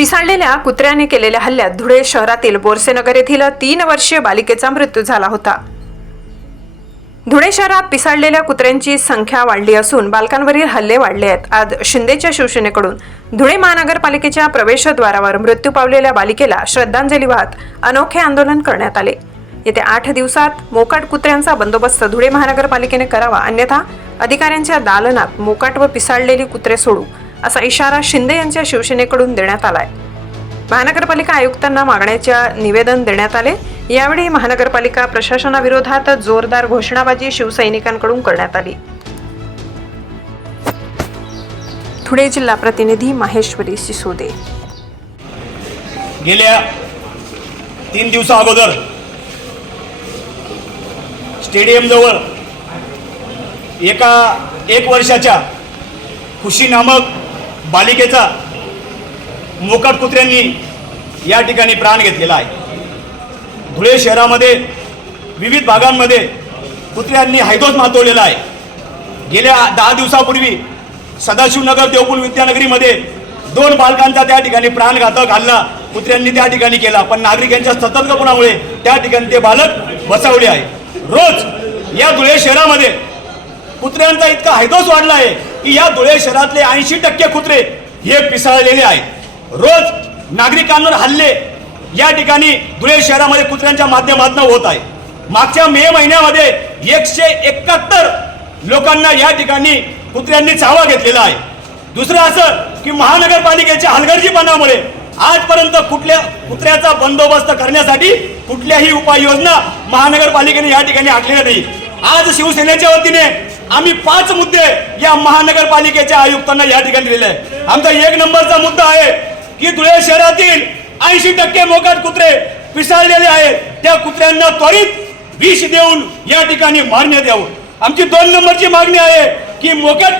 पिसाळलेल्या कुत्र्याने केलेल्या हल्ल्यात धुळे शहरातील बोरसेनगर येथील तीन वर्षीय बालिकेचा मृत्यू झाला होता. धुळे शहरात पिसाळलेल्या कुत्र्यांची संख्या वाढली असून बालकांवरील हल्ले वाढले आहेत. आज शिंदेच्या शिवसेनेकडून धुळे महानगरपालिकेच्या प्रवेशद्वारावर मृत्यू पावलेल्या बालिकेला श्रद्धांजली वाहत अनोखे आंदोलन करण्यात आले. येत्या आठ दिवसात मोकाट कुत्र्यांचा बंदोबस्त धुळे महानगरपालिकेने करावा अन्यथा अधिकाऱ्यांच्या दालनात मोकाट व पिसाळलेली कुत्रे सोडू असा इशारा शिंदे यांच्या शिवसेनेकडून देण्यात आलाय. महानगरपालिका आयुक्तांना मागण्याच्या निवेदन देण्यात आले. यावेळी महानगरपालिका प्रशासनाविरोधात जोरदार घोषणाबाजी शिवसैनिकांकडून करण्यात आली. धुळे जिल्हा प्रतिनिधी माहेश्वरी सिसोदे. गेल्या तीन दिवसा अगोदर स्टेडियमजवळ एका एक वर्षाच्या खुशी नामक बालिकेचा मोकाट कुत्र्यांनी या ठिकाणी प्राण घेतलेला आहे. धुळे शहरामध्ये विविध भागांमध्ये कुत्र्यांनी हैदोस मातवलेला आहे. गेल्या दहा दिवसापूर्वी सदाशिवनगर देवकुल विद्यानगरीमध्ये दोन बालकांचा त्या ठिकाणी प्राणघातक हल्ला कुत्र्यांनी त्या ठिकाणी केला. पण नागरिकांच्या सतर्कपणामुळे त्या ठिकाणी ते बालक बसवले आहे. रोज या धुळे शहरामध्ये कुत्र्यांचा इतका हैदोस वाढला आहे की या धुळे शहरातले ऐंशी टक्के कुत्रे हे पिसाळलेले आहेत. रोज नागरिकांवर हल्ले या ठिकाणी धुळे शहरामध्ये कुत्र्यांच्या माध्यमातून होत आहे. मागच्या मे महिन्यामध्ये एकशे एकाहत्तर लोकांना या ठिकाणी कुत्र्यांनी चावा घेतलेला आहे. दुसरं असं की महानगरपालिकेच्या हलगर्जीपणामुळे आजपर्यंत कुठल्या कुत्र्याचा बंदोबस्त करण्यासाठी कुठल्याही उपाययोजना महानगरपालिकेने या ठिकाणी आखलेल्या नाही. आज शिवसेनेच्या वतीने आम्ही पाच मुद्दे या महानगरपालिकेच्या आयुक्तांना या ठिकाणी दिलेले आहे आमचा एक नंबरचा मुद्दा आहे की धुळे शहरातील ऐंशी टक्के मोकाट कुत्रे पिसाळलेले आहेत. त्या कुत्र्यांना त्वरित विष देऊन या ठिकाणी मारण्यात यावं. आमची दोन नंबरची मागणी आहे की मोकट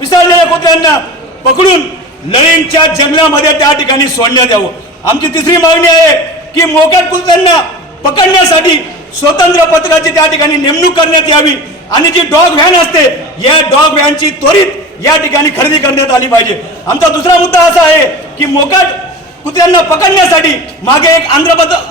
पिसाळलेल्या कुत्र्यांना पकडून नळींच्या जंगलामध्ये त्या ठिकाणी सोडण्यात यावं. आमची तिसरी मागणी आहे की मोकट कुत्र्यांना पकडण्यासाठी स्वतंत्र पथकाची त्या ठिकाणी नेमणूक करण्यात यावी. आणि जी डॉग व्हॅन असते या डॉग व्हॅनची त्वरित या ठिकाणी खरेदी करण्यात आली पाहिजे. आमचा दुसरा मुद्दा असा आहे की मोकाट कुत्र्यांना पकडण्यासाठी मागे एक आंध्र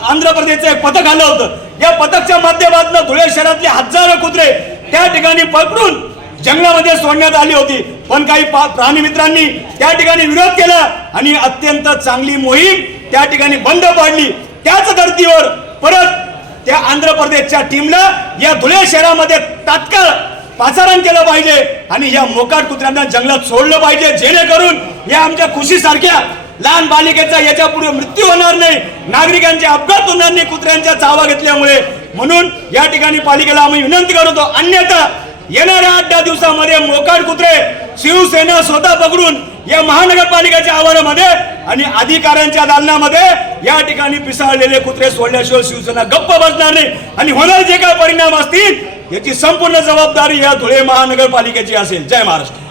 आंध्र प्रदेशचं एक पथक आलं होतं. या पथकच्या माध्यमातून धुळे शहरातले हजारो कुत्रे त्या ठिकाणी पकडून जंगलामध्ये सोडण्यात आली होती. पण काही पा- प्राणी मित्रांनी त्या ठिकाणी विरोध केला आणि अत्यंत चांगली मोहीम त्या ठिकाणी बंद पाडली. त्याच धर्तीवर परत त्या आंध्र प्रदेशच्या टीमला या धुळे शहरामध्ये तात्काळ पाचारण केलं पाहिजे आणि या मोकाट कुत्र्यांना जंगलात सोडलं पाहिजे जेणेकरून या आमच्या खुशीसारख्या लहान बालिकेचा याच्यापुढे मृत्यू होणार नाही. नागरिकांचे अपघात होणार नाही कुत्र्यांच्या चावा घेतल्यामुळे. म्हणून या ठिकाणी पालिकेला आम्ही विनंती करतो अन्यथा येणाऱ्या आठ दहा दिवसामध्ये मोकाट कुत्रे शिवसेना स्वतः पकडून या महानगरपालिकेच्या आवारामध्ये आणि अधिकाऱ्यांच्या दालनामध्ये या ठिकाणी पिसाळलेले कुत्रे सोडल्याशिवाय शिवसेना गप्प बसणार नाही. आणि होणारे जे काय परिणाम असतील याची संपूर्ण जबाबदारी या धुळे महानगरपालिकेची असेल. जय महाराष्ट्र.